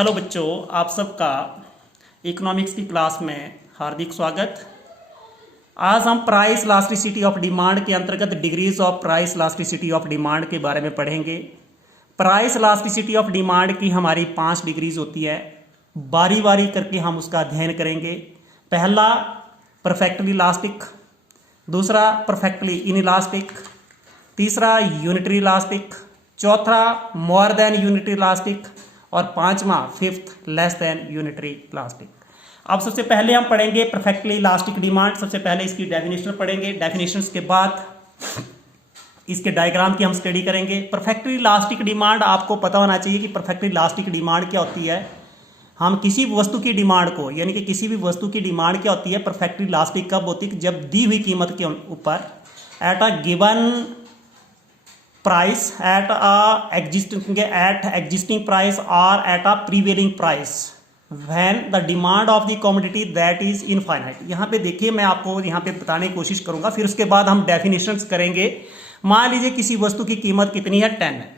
Hello बच्चों, आप सबका इकोनॉमिक्स की क्लास में हार्दिक स्वागत। आज हम प्राइस इलास्टिसिटी ऑफ डिमांड के अंतर्गत degrees of price elasticity of demand के बारे में पढ़ेंगे। प्राइस इलास्टिसिटी ऑफ डिमांड की हमारी 5 डिग्रीज होती है। बारी बारी करके हम उसका अध्ययन करेंगे। पहला परफेक्टली इलास्टिक, दूसरा परफेक्टली इनइलास्टिक, तीसरा यूनिटरी इलास्टिक, चौथा मोर देन यूनिटरी इलास्टिक और पांचवा fifth less than unitary elastic. अब सबसे पहले हम पढ़ेंगे परफेक्टली इलास्टिक डिमांड। सबसे पहले इसकी डेफिनेशन पढ़ेंगे। डेफिनेशंस के बाद इसके डायग्राम की हम स्टडी करेंगे। परफेक्टली इलास्टिक डिमांड आपको पता होना चाहिए कि परफेक्टली इलास्टिक डिमांड क्या होती है। हम किसी वस्तु की डिमांड को, यानी कि किसी भी वस्तु की डिमांड क्या होती है, परफेक्टली इलास्टिक कब होती है? जब दी हुई कीमत के ऊपर at a given price at existing price or at a prevailing price when the demand of the commodity that is infinite। यहाँ पे देखिए, मैं आपको यहाँ पे बताने की कोशिश करूँगा, फिर उसके बाद हम डेफिनेशंस करेंगे। मान लीजिए किसी वस्तु की कीमत कितनी है? 10 है।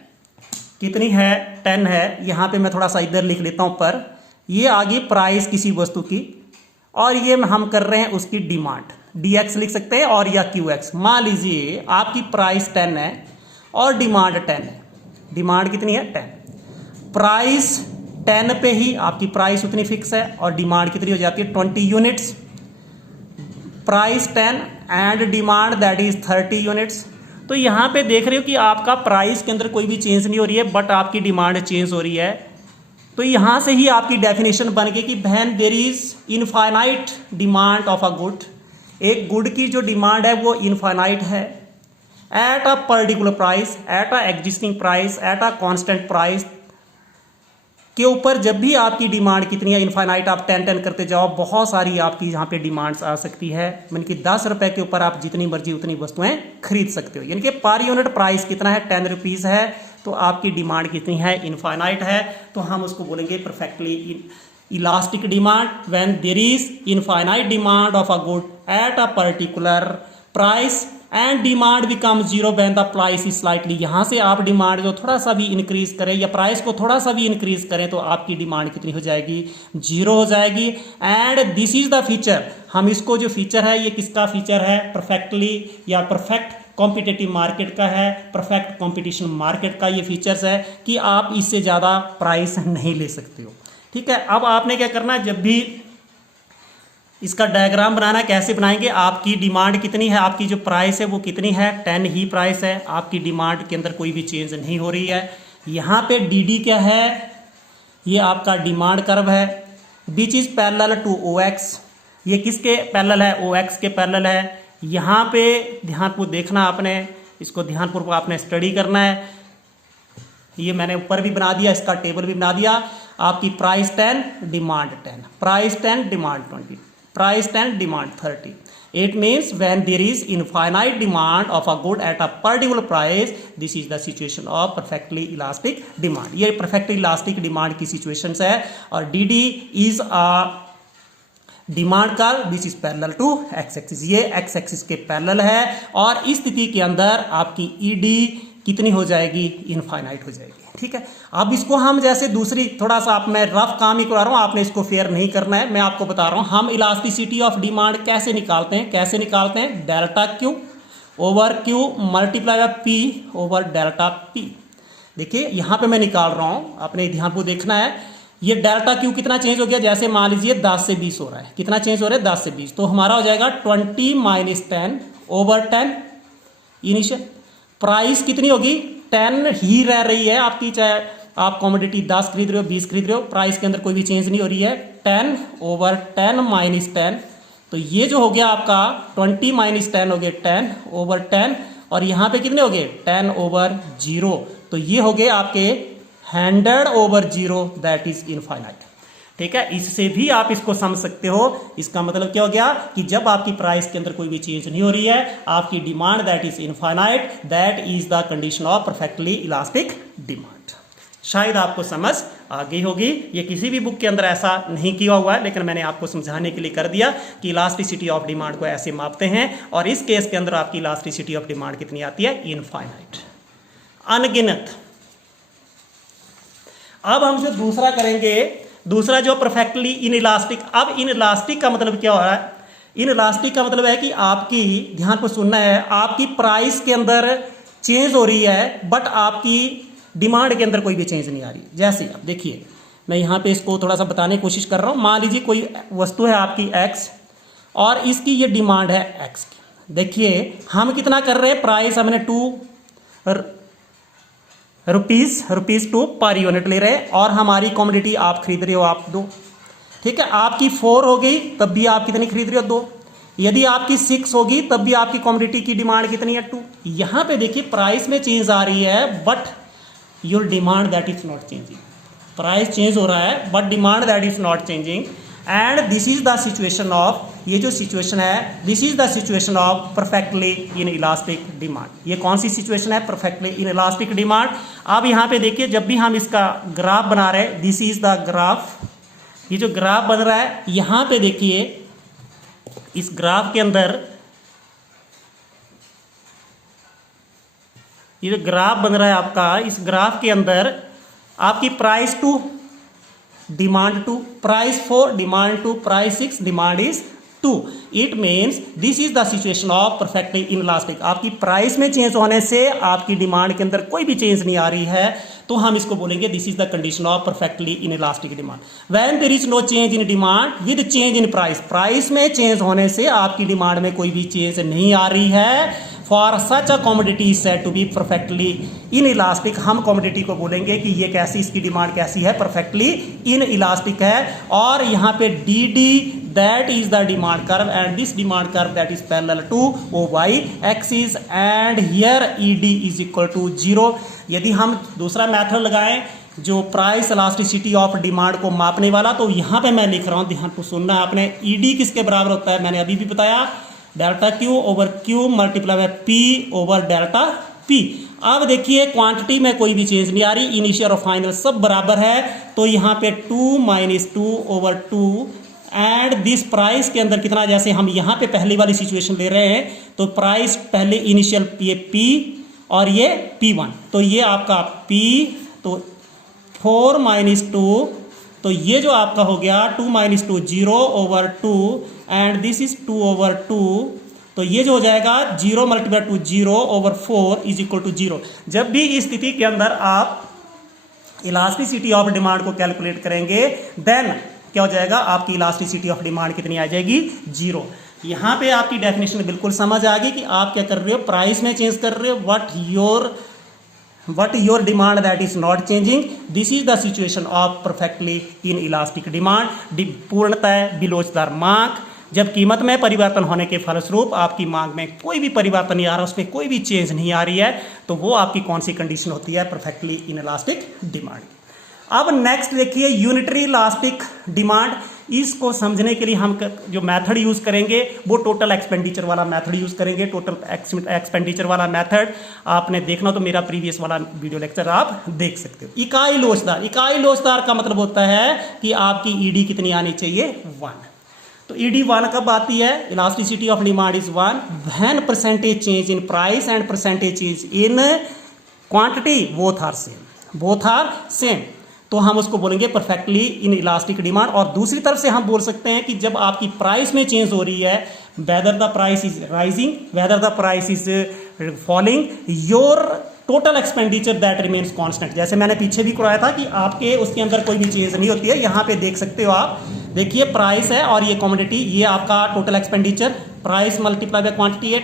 कितनी है? 10 है। यहाँ पे मैं थोड़ा सा इधर लिख लेता हूँ पर। ये आगे प्राइस किसी वस्तु की, और ये हम कर रहे हैं उसकी डिमांड, dx लिख सकते हैं और या qx। मान लीजिए आपकी प्राइस 10 है और डिमांड 10 है। डिमांड कितनी है? 10। प्राइस 10 पे ही आपकी प्राइस उतनी फिक्स है और डिमांड कितनी हो जाती है? 20 units. Price 10 and demand that is 30 units. तो यहाँ पे देख रहे हो कि आपका प्राइस के अंदर कोई भी चेंज नहीं हो रही है, बट आपकी डिमांड चेंज हो रही है। तो यहाँ से ही आपकी डेफिनेशन बन गई कि when there is infinite demand of a good, एक गुड की जो डिमांड है वो इनफाइनाइट है, at a particular price, at a existing price, at a constant price के ऊपर जब भी आपकी डिमांड कितनी है? इनफाइनाइट। आप 10 करते जाओ, बहुत सारी आपकी यहाँ पे डिमांड्स आ सकती है। यानी कि 10 रुपए के ऊपर आप जितनी मर्जी उतनी वस्तुएं खरीद सकते हो। यानी कि पर यूनिट प्राइस कितना है? 10 रुपीज़ है। तो आपकी डिमांड कितनी है? इनफाइनाइट है। तो हम उसको बोलेंगे perfectly elastic demand when there is infinite demand of a good at a particular price and demand become zero when the price is slightly. यहाँ से आप डिमांड जो थोड़ा सा भी इंक्रीज करें या प्राइस को थोड़ा सा भी इंक्रीज करें तो आपकी डिमांड कितनी हो जाएगी? जीरो हो जाएगी। And this is the feature. हम इसको जो फीचर है, ये किसका फीचर है? परफेक्टली या परफेक्ट कॉम्पिटिटिव मार्केट का है, परफेक्ट कॉम्पिटिशन मार्केट का ये फीचर्स है कि आप इससे ज़्यादा प्राइस नहीं ले सकते हो। ठीक है। अब आपने क्या करना है, जब भी इसका डायग्राम बनाना है, कैसे बनाएंगे? आपकी डिमांड कितनी है, आपकी जो प्राइस है वो कितनी है? 10 ही प्राइस है। आपकी डिमांड के अंदर कोई भी चेंज नहीं हो रही है। यहाँ पे dd क्या है? ये आपका डिमांड कर्व है, which is parallel to OX। ये किसके पैरेलल है? OX के पैरेलल है। यहाँ पे ध्यानपूर्वक देखना, आपने इसको ध्यानपूर्वक आपने स्टडी करना है। ये मैंने ऊपर भी बना दिया, इसका टेबल भी बना दिया। आपकी price 10, demand 10, price 10, demand 20, price 10, demand 30. It means when there is infinite demand of a good at a particular price, this is the situation of perfectly elastic demand. ये perfectly elastic demand की situations है। और dd is a demand curve which is parallel to x axis. ये x axis के पैरेलल है और इस स्थिति के अंदर आपकी ed कितनी हो जाएगी? इनफाइनाइट हो जाएगी। ठीक है। अब इसको हम जैसे दूसरी थोड़ा सा आप, मैं रफ काम ही करा रहा हूँ, आपने इसको फेयर नहीं करना है, मैं आपको बता रहा हूँ हम इलास्टिसिटी ऑफ डिमांड कैसे निकालते हैं। कैसे निकालते हैं? Delta Q over Q multiply by P over delta P. देखिए यहाँ पे मैं निकाल रहा हूँ, आपने ध्यान को देखना है। ये डेल्टा क्यू कितना चेंज हो गया? जैसे मान लीजिए 10 से 20 हो रहा है। कितना चेंज हो रहा है? 10 से 20। तो हमारा हो जाएगा 20 - 10 ओवर 10 इनिशियल। प्राइस कितनी होगी? 10 ही रह रही है आपकी, चाहे आप कॉमोडिटी 10 खरीद रहे हो, 20 खरीद रहे हो, प्राइस के अंदर कोई भी चेंज नहीं हो रही है। 10 ओवर 10 माइनस 10। तो ये जो हो गया आपका 20 - 10 हो गया 10 ओवर 10, और यहाँ पे कितने हो गए? 10 ओवर 0। तो ये हो गए आपके 100 ओवर 0, दैट इज इनफाइनाइट। ठीक है। इससे भी आप इसको समझ सकते हो। इसका मतलब क्या हो गया कि जब आपकी प्राइस के अंदर कोई भी चेंज नहीं हो रही है, आपकी demand that is infinite, that is the condition of perfectly elastic demand. शायद आपको समझ आ गई होगी। ये किसी भी बुक के अंदर ऐसा नहीं किया हुआ है, लेकिन मैंने आपको समझाने के लिए कर दिया कि इलास्टिसिटी ऑफ डिमांड को ऐसे मापते हैं, और इस केस के अंदर आपकी इलास्टिसिटी ऑफ डिमांड कितनी आती है? इनफाइनाइट, अनगिनत। अब हम जो दूसरा करेंगे, दूसरा जो परफेक्टली इनइलास्टिक। अब इनइलास्टिक का मतलब क्या हो रहा है? इनइलास्टिक का मतलब है कि आपकी, ध्यान को सुनना है, आपकी प्राइस के अंदर चेंज हो रही है बट आपकी डिमांड के अंदर कोई भी चेंज नहीं आ रही। जैसे अब देखिए, मैं यहाँ पे इसको थोड़ा सा बताने की कोशिश कर रहा हूँ। मान लीजिए कोई वस्तु है आपकी एक्स और इसकी ये डिमांड है एक्स की। देखिए हम कितना कर रहे हैं, प्राइस हमने 2 रुपीज़ 2 पर यूनिट ले रहे हैं और हमारी कमोडिटी आप खरीद रहे हो आप 2। ठीक है, आपकी 4 हो गई तब भी आप कितनी खरीद रहे हो 2। यदि आपकी 6 होगी तब भी आपकी कमोडिटी की डिमांड कितनी है 2। यहाँ पे देखिए प्राइस में चेंज आ रही है but your demand that is not changing. Price change हो रहा है but demand that is not changing. And this is the situation of, ये जो सिचुएशन है, this is the situation of perfectly in elastic demand. ये कौन सी situation है? Perfectly in elastic demand. अब यहाँ पे देखिए, जब भी हम इसका ग्राफ बना रहे हैं, दिस इज द ग्राफ, ये जो ग्राफ बन रहा है यहाँ पे देखिए, इस ग्राफ के अंदर, ये जो ग्राफ बन रहा है आपका, इस ग्राफ के अंदर आपकी price 2 demand 2, price 4 demand 2, price 6 demand is 2। It means this is the situation of perfectly inelastic. आपकी प्राइस में चेंज होने से आपकी डिमांड के अंदर कोई भी चेंज नहीं आ रही है, तो हम इसको बोलेंगे this is the condition of perfectly inelastic demand. When there is no change in demand with change in price, price में चेंज होने से आपकी डिमांड में कोई भी चेंज नहीं आ रही है, for such a commodity is said to be perfectly inelastic. हम कमोडिटी को बोलेंगे कि ये कैसी, इसकी डिमांड कैसी है, परफेक्टली इनइलास्टिक है। और यहाँ पे D D that is the demand curve and this demand curve that is parallel to O Y axis and here E D is equal to 0। यदि हम दूसरा मेथड लगाएं जो प्राइस इलास्टिसिटी ऑफ डिमांड को मापने वाला, तो यहाँ पे मैं लिख रहा हूँ, ध्यान को सुनना है आपने। ई डी किसके बराबर होता है? मैंने अभी भी बताया, delta Q over Q multiply by P over delta P. अब देखिए क्वांटिटी में कोई भी चेंज नहीं आ रही, इनिशियल और फाइनल सब बराबर है, तो यहाँ पे 2 minus 2 over 2 and this price के अंदर कितना, जैसे हम यहाँ पे पहली वाली सिचुएशन ले रहे हैं, तो प्राइस पहले इनिशियल ये पी और ये P1, तो ये आपका P, तो 4 माइनस 2, तो ये जो आपका हो गया 2 minus 2 0 over 2 and this is 2 over 2, तो ये जो हो जाएगा 0 multiply 2 0 over 4 is equal to 0। जब भी इस स्थिति के अंदर आप इलास्टिसिटी ऑफ डिमांड को कैलकुलेट करेंगे, देन क्या हो जाएगा, आपकी इलास्टिसिटी ऑफ डिमांड कितनी आ जाएगी? 0। यहाँ पे आपकी डेफिनेशन बिल्कुल समझ आ गई कि आप क्या कर रहे हो, प्राइस में चेंज कर रहे हो, what your demand that is not changing, this is the situation of perfectly inelastic demand। पूर्णतः बिलोचदार मांग, जब कीमत में परिवर्तन होने के फलस्वरूप आपकी मांग में कोई भी परिवर्तन नहीं आ रहा, उसमें कोई भी चेंज नहीं आ रही है, तो वो आपकी कौन सी कंडीशन होती है? Perfectly inelastic demand. अब नेक्स्ट देखिए यूनिटरी इलास्टिक डिमांड। इसको समझने के लिए हम जो मेथड यूज करेंगे वो टोटल एक्सपेंडिचर वाला मेथड यूज करेंगे। टोटल एक्सपेंडिचर वाला मेथड आपने देखना तो मेरा प्रीवियस वाला वीडियो लेक्चर आप देख सकते हो। इकाई लोचदार, इकाई लोचदार का मतलब होता है कि आपकी ईडी कितनी आनी चाहिए? 1। तो ईडी 1 कब आती है? Elasticity of demand is 1 when percentage change in price and percentage change in quantity both are same, तो हम उसको बोलेंगे परफेक्टली इन इलास्टिक डिमांड। और दूसरी तरफ से हम बोल सकते हैं कि जब आपकी प्राइस में चेंज हो रही है, whether the price is rising whether the price is falling, your total expenditure that remains constant. जैसे मैंने पीछे भी कराया था कि आपके उसके अंदर कोई भी चेंज नहीं होती है। यहाँ पे देख सकते हो आप, देखिए प्राइस है और ये कमोडिटी, ये आपका total expenditure, price multiply by quantity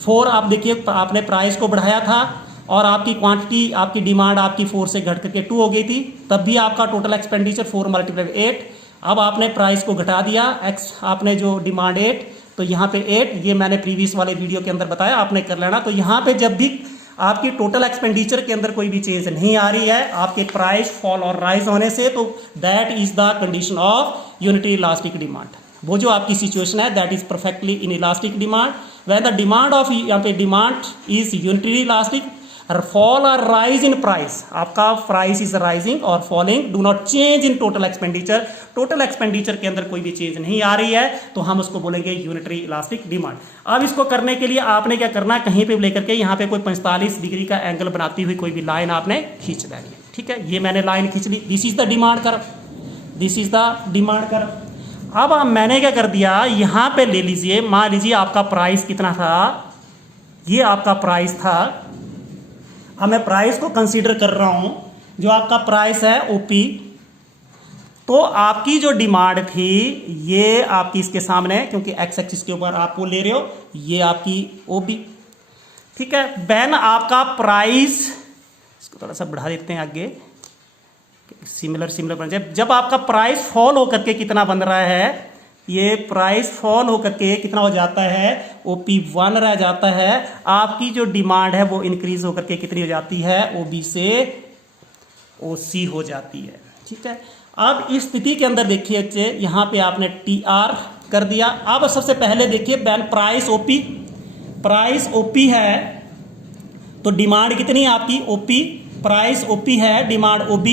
4। आप देखिए आपने प्राइस को बढ़ाया था और आपकी क्वांटिटी, आपकी डिमांड आपकी 4 से घट करके 2 हो गई थी, तब भी आपका टोटल एक्सपेंडिचर 4 मल्टीप्लाई 8। अब आपने प्राइस को घटा दिया, एक्स आपने जो डिमांड 8, तो यहाँ पे 8, ये मैंने प्रीवियस वाले वीडियो के अंदर बताया, आपने कर लेना। तो यहाँ पे जब भी आपकी टोटल एक्सपेंडिचर के अंदर कोई भी चेंज नहीं आ रही है आपके प्राइस फॉल और राइज होने से, तो that is the condition of unitary elastic demand. वो जो आपकी सिचुएशन है that is perfectly in elastic demand, when the demand of, यहाँ पे demand is unitary elastic, fall or rise in price, आपका प्राइस इज राइजिंग और falling, do not change in total expenditure, total expenditure के अंदर कोई भी change नहीं आ रही है, तो हम उसको बोलेंगे यूनिटरी इलास्टिक डिमांड। अब इसको करने के लिए आपने क्या करना है, कहीं पे लेकर के यहाँ पे कोई 45 डिग्री का एंगल बनाती हुई कोई भी लाइन आपने खींच देनी है। ठीक है, ये मैंने लाइन खींच ली, this is the demand curve, this is the demand curve. अब मैंने क्या कर दिया, यहाँ पे ले लीजिए, मान लीजिए आपका प्राइस कितना था, ये आपका प्राइस था। अब मैं प्राइस को कंसीडर कर रहा हूँ, जो आपका प्राइस है ओपी, तो आपकी जो डिमांड थी ये आपकी इसके सामने है, क्योंकि एक्स एक्सिस के ऊपर आप वो ले रहे हो, ये आपकी ओबी, ठीक है। व्हेन आपका प्राइस, इसको थोड़ा सा बढ़ा देते हैं आगे, सिमिलर बन जाए। जब आपका प्राइस फॉल होकर के कितना बन रहा है, ये प्राइस फॉल होकर के कितना हो जाता है, OP1 रह जाता है। आपकी जो डिमांड है वो इंक्रीज होकर के कितनी हो जाती है, OB से OC हो जाती है, ठीक है। अब इस स्थिति के अंदर देखिए, यहाँ पे आपने TR कर दिया। अब सबसे पहले देखिए व्हेन प्राइस OP है तो डिमांड कितनी है आपकी OP, प्राइस OP है, डिमांड OB,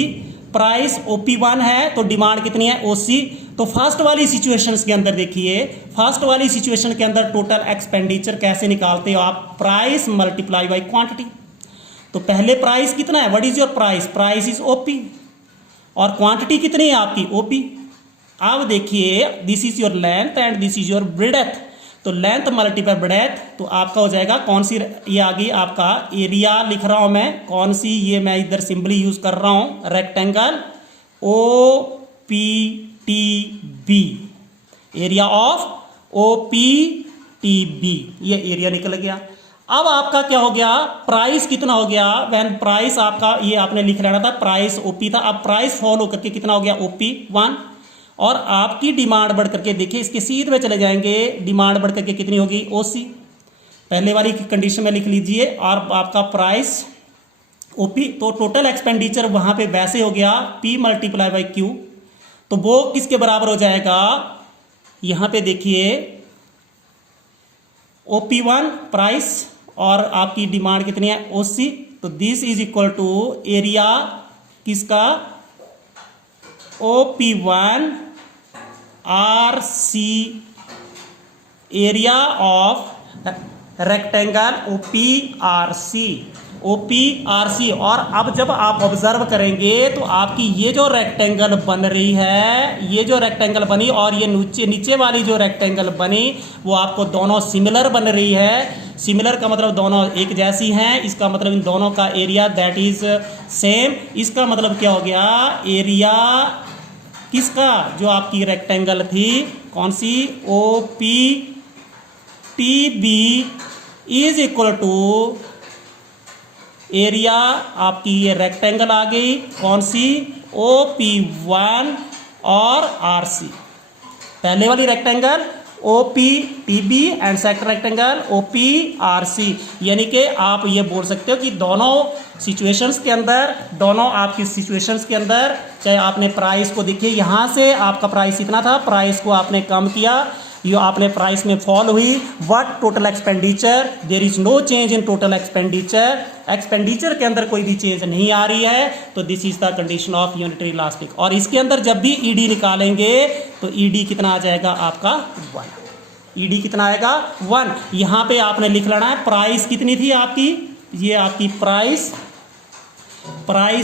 प्राइस OP1 है तो डिमांड कितनी है OC। तो फर्स्ट वाली सिचुएशंस के अंदर देखिए, फर्स्ट वाली सिचुएशन के अंदर टोटल एक्सपेंडिचर कैसे निकालते हो आप, प्राइस मल्टीप्लाई बाई क्वांटिटी। तो पहले प्राइस कितना है, what is your price, price is OP, और क्वांटिटी कितनी है आपकी OP। अब देखिए this is your length and this is your breadth, तो लेंथ मल्टीप्लाई ब्रेडेथ, तो आपका हो जाएगा कौन सी, ये आ गई आपका एरिया लिख रहा हूं मैं, कौन सी, ये मैं इधर सिंबली यूज कर रहा हूं, rectangle OPTB, area of OPTB, ये एरिया निकल गया। अब आपका क्या हो गया, प्राइस कितना हो गया, व्हेन प्राइस आपका, ये आपने लिख लेना था, प्राइस OP था, अब प्राइस फॉल होकर के कितना हो गया OP1, और आपकी डिमांड बढ़ करके देखिए इसके सीधे में चले जाएंगे, डिमांड बढ़ करके कितनी होगी OC, पहले वाली कंडीशन में लिख लीजिए, और आपका प्राइस OP, तो टोटल एक्सपेंडिचर वहां पे वैसे हो गया P मल्टीप्लाई बाई Q, तो वो किसके बराबर हो जाएगा, यहां पे देखिए OP1 प्राइस और आपकी डिमांड कितनी है OC, तो this is equal to area किसका OP1 RC, area of rectangle OPRC। और अब जब आप ऑब्जर्व करेंगे तो आपकी ये जो रेक्टेंगल बन रही है, ये जो रेक्टेंगल बनी और ये नीचे वाली जो रेक्टेंगल बनी, वो आपको दोनों सिमिलर बन रही है। सिमिलर का मतलब दोनों एक जैसी हैं, इसका मतलब इन दोनों का एरिया दैट इज सेम। इसका मतलब क्या हो गया, एरिया किसका, जो आपकी रेक्टेंगल थी कौन सी OPTB is equal to area आपकी ये रेक्टेंगल आ गई कौन सी OP1 और RC, पहले वाली rectangle OPTB and second rectangle OPRC। यानी कि आप ये बोल सकते हो कि दोनों सिचुएशंस के अंदर, दोनों आपकी सिचुएशंस के अंदर, चाहे आपने प्राइस को देखिए, यहाँ से आपका प्राइस इतना था, प्राइस को आपने कम किया, ये आपने प्राइस में फॉल हुई, what total expenditure, there is no change in total expenditure, expenditure के अंदर कोई भी चेंज नहीं आ रही है, तो this is the condition of unitary elastic. और इसके अंदर जब भी ED निकालेंगे तो ED कितना आ जाएगा आपका 1, ED कितना आएगा 1। यहां पे आपने लिख लेना है प्राइस कितनी थी आपकी, ये आपकी प्राइस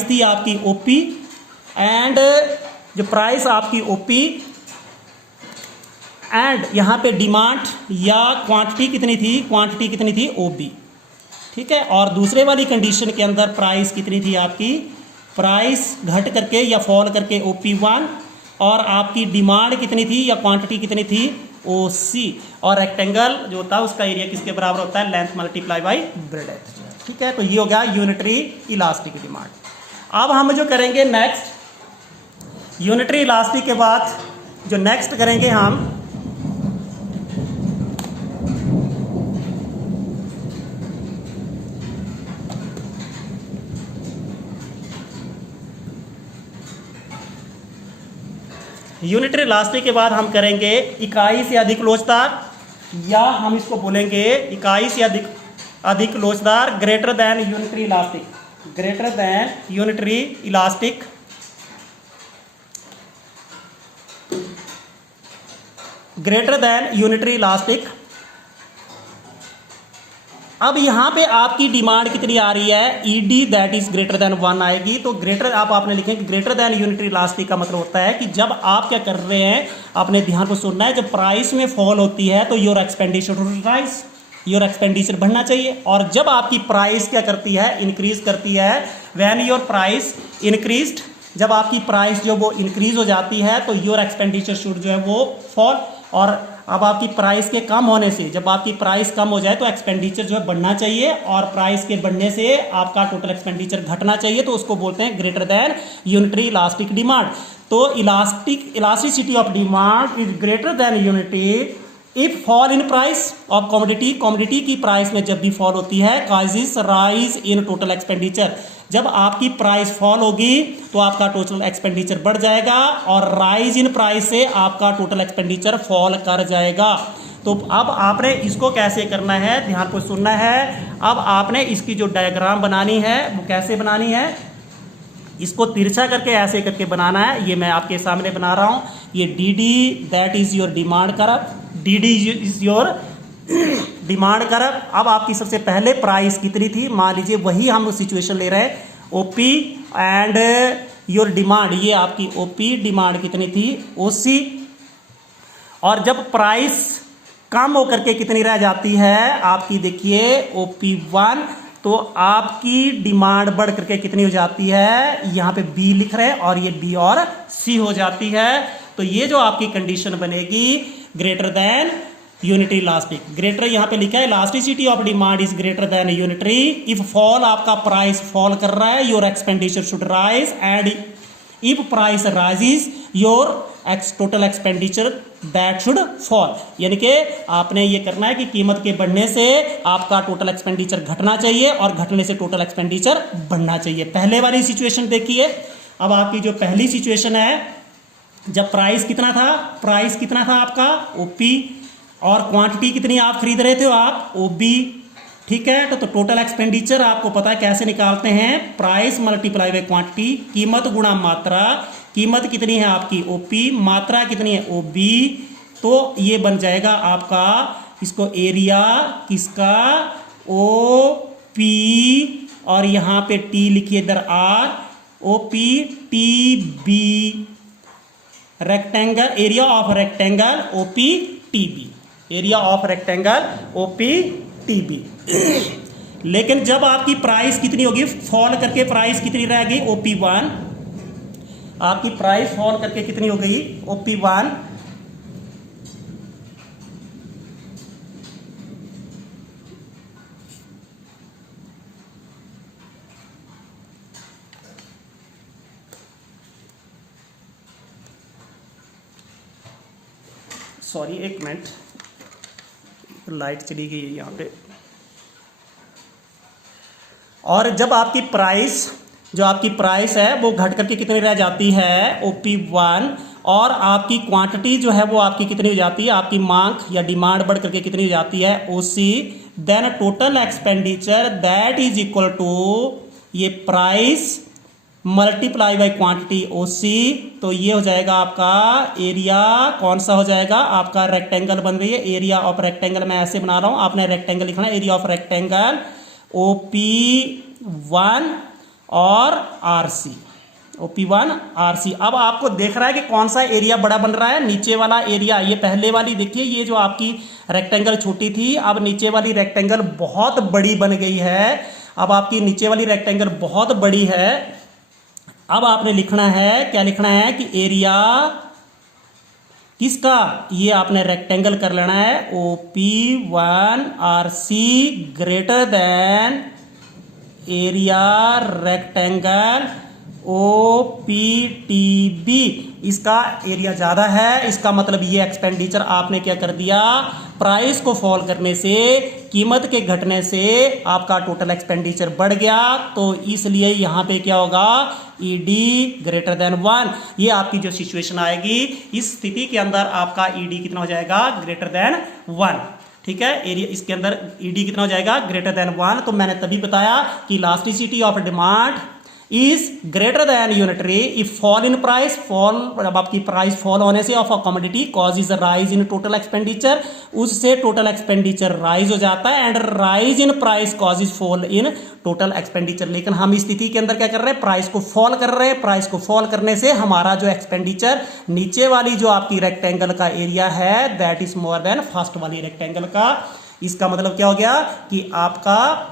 थी आपकी OP, एंड जो प्राइस आपकी OP एंड यहाँ पे डिमांड या क्वांटिटी कितनी थी, क्वांटिटी कितनी थी OB, ठीक है। और दूसरे वाली कंडीशन के अंदर प्राइस कितनी थी आपकी, प्राइस घट करके या फॉल करके OP1, और आपकी डिमांड कितनी थी या क्वांटिटी कितनी थी OC। और रेक्टेंगल जो होता है उसका एरिया किसके बराबर होता है, लेंथ मल्टीप्लाई बाई ब्रेडेथ, ठीक है। तो ये हो गया यूनिटरी इलास्टिक डिमांड। अब हम जो करेंगे नेक्स्ट, यूनिटरी इलास्टिक के बाद जो नेक्स्ट करेंगे हम, यूनिटरी इलास्टिक के बाद हम करेंगे इकाई से अधिक लोचदार, या हम इसको बोलेंगे इकाई से अधिक लोचदार, greater than unitary elastic, greater than unitary elastic, greater than unitary elastic. अब यहाँ पे आपकी डिमांड कितनी आ रही है, ED that is greater then 1 आएगी। तो ग्रेटर आप आपने लिखेंगे ग्रेटर देन यूनिटरी इलास्टिक का मतलब होता है कि जब आप क्या कर रहे हैं, आपने ध्यान को सुनना है, जब प्राइस में फॉल होती है तो your expenditure rise, your expenditure बढ़ना चाहिए। और जब आपकी प्राइस क्या करती है, इंक्रीज करती है, व्हेन योर प्राइस इंक्रीज्ड, जब आपकी प्राइस जो वो इंक्रीज हो जाती है तो योर एक्सपेंडिचर शुड जो है वो फॉल। और अब आपकी प्राइस के कम होने से, जब आपकी प्राइस कम हो जाए तो एक्सपेंडिचर जो है बढ़ना चाहिए, और प्राइस के बढ़ने से आपका टोटल एक्सपेंडिचर घटना चाहिए, तो उसको बोलते हैं greater than unitary elastic demand. तो elasticity of demand is greater than unity if fall in price of commodity, commodity की प्राइस में जब भी फॉल होती है, causes rise in total expenditure, जब आपकी प्राइस फॉल होगी तो आपका टोटल एक्सपेंडिचर बढ़ जाएगा, और राइज इन प्राइस से आपका टोटल एक्सपेंडिचर फॉल कर जाएगा। तो अब आपने इसको कैसे करना है, ध्यान को सुनना है। अब आपने इसकी जो डायग्राम बनानी है वो कैसे बनानी है, इसको तिरछा करके ऐसे करके बनाना है। ये मैं आपके सामने बना रहा हूं। ये D D that is your demand curve, D D is your demand curve. अब आपकी सबसे पहले प्राइस कितनी थी, मान लीजिए वही हम सिचुएशन ले रहे हैं, ओपी एंड योर डिमांड, ये आपकी ओपी डिमांड कितनी थी, ओसी। और जब प्राइस कम होकर के कितनी रह जाती है आपकी, देखिए OP1, तो आपकी डिमांड बढ़ करके कितनी हो जाती है, यहाँ पे बी लिख रहे हैं, और ये बी और सी हो जाती है। तो ये जो आपकी कंडीशन बनेगी greater than unitary elastic, greater यहाँ पे लिखा है elasticity of demand is greater than unitary if fall, आपका प्राइस फॉल कर रहा है, your expenditure should rise, and if price rises your total expenditure that should fall. यानी कि आपने ये करना है कि कीमत के बढ़ने से आपका टोटल एक्सपेंडिचर घटना चाहिए, और घटने से टोटल एक्सपेंडिचर बढ़ना चाहिए। पहले वाली सिचुएशन देखिए। अब आपकी जो पहली सिचुएशन है, जब प्राइस कितना था, प्राइस कितना था आपका ओपी, और क्वांटिटी कितनी आप खरीद रहे थे आप ओबी, ठीक है। तो टोटल एक्सपेंडिचर आपको पता है कैसे निकालते हैं, प्राइस मल्टीप्लाई बाय क्वांटिटी, कीमत गुणा मात्रा। कीमत कितनी है आपकी ओपी, मात्रा कितनी है ओबी, तो ये बन जाएगा आपका, इसको एरिया किसका, ओपी, और यहाँ पे टी लिखिए इधर R, O P T B, rectangle, area of rectangle O P T B, area of rectangle O P T B. लेकिन जब आपकी प्राइस कितनी होगी, फॉल करके प्राइस कितनी रह गई OP1, आपकी प्राइस फॉल करके कितनी हो गई OP1, सॉरी एक मिनट, लाइट चली गई है यहाँ पे। और जब आपकी प्राइस, जो आपकी प्राइस है वो घट करके कितनी रह जाती है OP1, और आपकी क्वांटिटी जो है वो आपकी कितनी हो जाती है, आपकी मांग या डिमांड बढ़ करके कितनी हो जाती है OC, then total expenditure that is equal to ये price multiply by quantity OC। तो ये हो जाएगा आपका एरिया, कौन सा हो जाएगा आपका, रेक्टेंगल बन रही है, एरिया ऑफ रेक्टेंगल मैं ऐसे बना रहा हूं, आपने रेक्टेंगल लिखना है, एरिया ऑफ रेक्टेंगल OP1 और RC, OP1 RC। अब आपको देख रहा है कि कौन सा एरिया बड़ा बन रहा है, नीचे वाला एरिया। ये पहले वाली देखिए, ये जो आपकी रेक्टेंगल छोटी थी, अब नीचे वाली रेक्टेंगल बहुत बड़ी बन गई है। अब आपकी नीचे वाली रेक्टेंगल बहुत बड़ी है। अब आपने लिखना है, क्या लिखना है कि एरिया किसका, ये आपने रेक्टेंगल कर लेना है OP1 RC greater than area rectangle OPTB। इसका एरिया ज़्यादा है, इसका मतलब ये एक्सपेंडिचर आपने क्या कर दिया, प्राइस को फॉल करने से, कीमत के घटने से आपका टोटल एक्सपेंडिचर बढ़ गया। तो इसलिए यहाँ पे क्या होगा, ED ग्रेटर देन 1। ये आपकी जो सिचुएशन आएगी, इस स्थिति के अंदर आपका ED कितना हो जाएगा, ग्रेटर देन 1, ठीक है। एरिया इसके अंदर ED कितना हो जाएगा, ग्रेटर देन 1। तो मैंने तभी बताया कि elasticity of demand is greater than unitary if fall in price, fall जब आपकी प्राइस फॉल होने से of a commodity cause is rise in total expenditure, उससे टोटल एक्सपेंडिचर राइज हो जाता है, and rise in price cause is fall in total expenditure. लेकिन हम इस स्थिति के अंदर क्या कर रहे हैं, प्राइस को फॉल कर रहे हैं, प्राइस को फॉल करने से हमारा जो एक्सपेंडिचर नीचे वाली जो आपकी रेक्टेंगल का एरिया है that is more than first वाली रेक्टेंगल का। इसका मतलब क्या हो गया कि आपका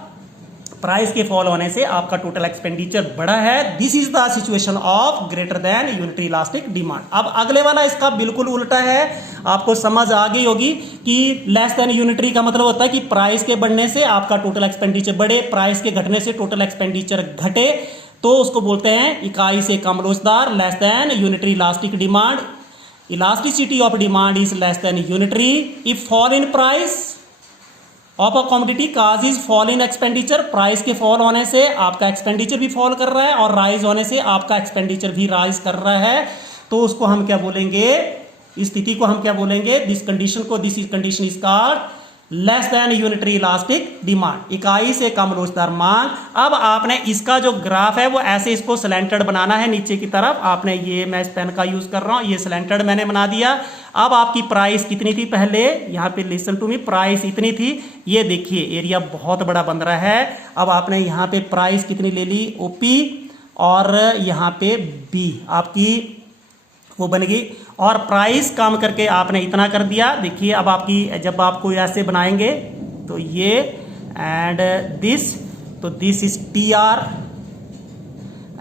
प्राइस के फॉल होने से आपका टोटल एक्सपेंडिचर बढ़ा है। This is the situation of greater than unitary elastic demand. अब अगले वाला इसका बिल्कुल उल्टा है, आपको समझ आ गई होगी कि लेस देन यूनिटरी का मतलब होता है कि प्राइस के बढ़ने से आपका टोटल एक्सपेंडिचर बढ़े, प्राइस के घटने से टोटल एक्सपेंडिचर घटे, तो उसको बोलते हैं इकाई से कम लोचदार, less than unitary elastic demand. Elasticity of demand is less than unitary if fall in price of a commodity cause is fall in expenditure, price के फॉल होने से आपका एक्सपेंडिचर भी फॉल कर रहा है और राइज होने से आपका एक्सपेंडिचर भी राइज कर रहा है, तो उसको हम क्या बोलेंगे, इस स्थिति को हम क्या बोलेंगे, दिस कंडीशन को, this condition is called less than unitary elastic demand, इकाई से कम लोचदार मांग। अब आपने इसका जो ग्राफ है वो ऐसे इसको स्लैंटेड बनाना है नीचे की तरफ। आपने ये, मैं इस पेन का यूज कर रहा हूं, ये स्लैंटेड मैंने बना दिया। अब आपकी प्राइस कितनी थी पहले, यहाँ पे लिसन टू मी, प्राइस इतनी थी, ये देखिए एरिया बहुत बड़ा बन रहा है। अब आपने यहाँ पे प्राइस कितनी ले ली, ओपी, और यहाँ पे बी आपकी वो बन गई, और प्राइस कम करके आपने इतना कर दिया। देखिए अब आपकी, जब आपको ऐसे बनाएंगे तो ये एंड दिस, तो this is T R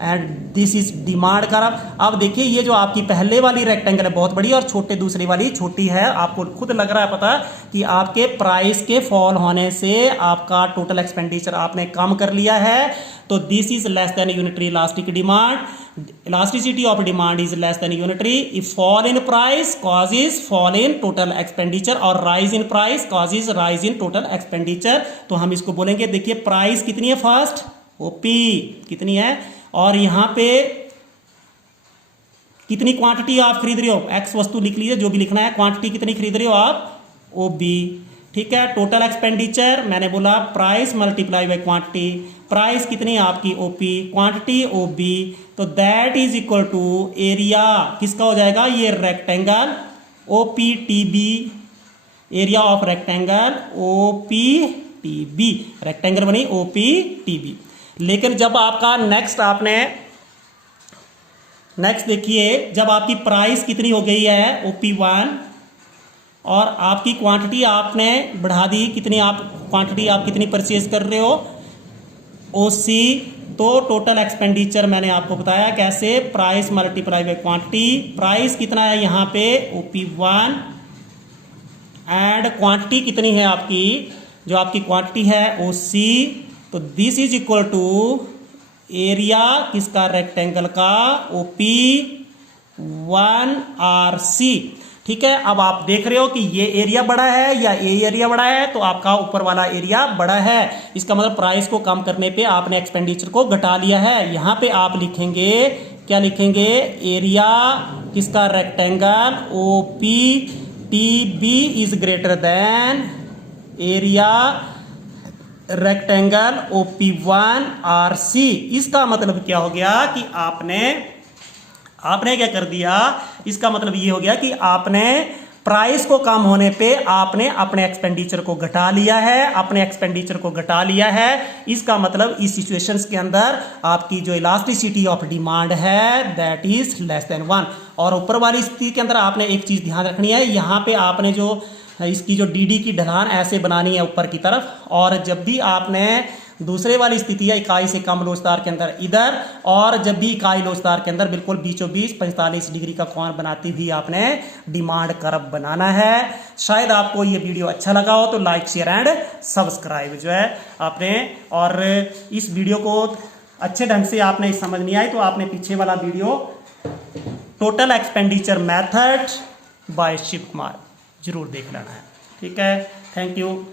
and this is demand curve. अब देखिए ये जो आपकी पहले वाली रेक्टेंगल है बहुत बड़ी और छोटे दूसरी वाली छोटी है, आपको खुद लग रहा है पता कि आपके प्राइस के फॉल होने से आपका टोटल एक्सपेंडिचर आपने कम कर लिया है, तो this is less than unitary elastic demand. Elasticity of demand is less than unitary if fall in price cause is fall in total expenditure और rise in price cause is rise in total expenditure. तो हम इसको बोलेंगे, देखिए price कितनी है first, OP कितनी है, और यहां पे कितनी क्वांटिटी आप खरीद रहे हो, एक्स वस्तु लिख लीजिए, जो भी लिखना है, क्वांटिटी कितनी खरीद रहे हो आप, ओ बी, ठीक है। टोटल एक्सपेंडिचर मैंने बोला price multiply by quantity, price कितनी आपकी ओपी, क्वांटिटी ओ बी, तो that is equal to area किसका हो जाएगा, ये rectangle O P T B, area of rectangle O P T B, rectangle बनी ओपी टी बी। लेकिन जब आपका नेक्स्ट देखिए, जब आपकी प्राइस कितनी हो गई है OP1 और आपकी क्वांटिटी आपने बढ़ा दी, कितनी आप क्वांटिटी आप कितनी परचेज कर रहे हो OC, तो टोटल एक्सपेंडिचर मैंने आपको बताया कैसे, price multiply by quantity, price कितना है यहाँ पे OP1 एंड क्वांटिटी कितनी है आपकी, जो आपकी क्वांटिटी है OC, तो this is equal to area किसका, रेक्टेंगल का OP1RC, ठीक है। अब आप देख रहे हो कि ये एरिया बड़ा है या ये एरिया बड़ा है, तो आपका ऊपर वाला एरिया बड़ा है, इसका मतलब प्राइस को कम करने पे आपने एक्सपेंडिचर को घटा लिया है। यहां पे आप लिखेंगे, क्या लिखेंगे, एरिया किसका, rectangle OPTB is greater then area rectangle OP1RC। इसका मतलब क्या हो गया कि आपने क्या कर दिया, इसका मतलब ये हो गया कि आपने प्राइस को कम होने पे आपने अपने एक्सपेंडिचर को घटा लिया है, अपने एक्सपेंडिचर को घटा लिया है। इसका मतलब इस सिचुएशंस के अंदर आपकी जो इलास्टिसिटी ऑफ डिमांड है दैट इज लेस देन 1। और ऊपर वाली स्थिति के अंदर आपने एक चीज ध्यान रखनी है, यहाँ पे आपने जो इसकी जो DD की ढलान ऐसे बनानी है ऊपर की तरफ, और जब भी आपने दूसरे वाली स्थिति है इकाई से कम लोचदार के अंदर इधर, और जब भी इकाई लोचदार के अंदर बिल्कुल बीचों बीच 45 डिग्री का कोण बनाती हुई आपने डिमांड कर्व बनाना है। शायद आपको ये वीडियो अच्छा लगा हो तो लाइक शेयर एंड सब्सक्राइब जो है आपने, और इस वीडियो को अच्छे ढंग से आपने समझ नहीं आई तो आपने पीछे वाला video total expenditure method by Shiv Kumar जरूर देख लेना है, ठीक है। Thank you.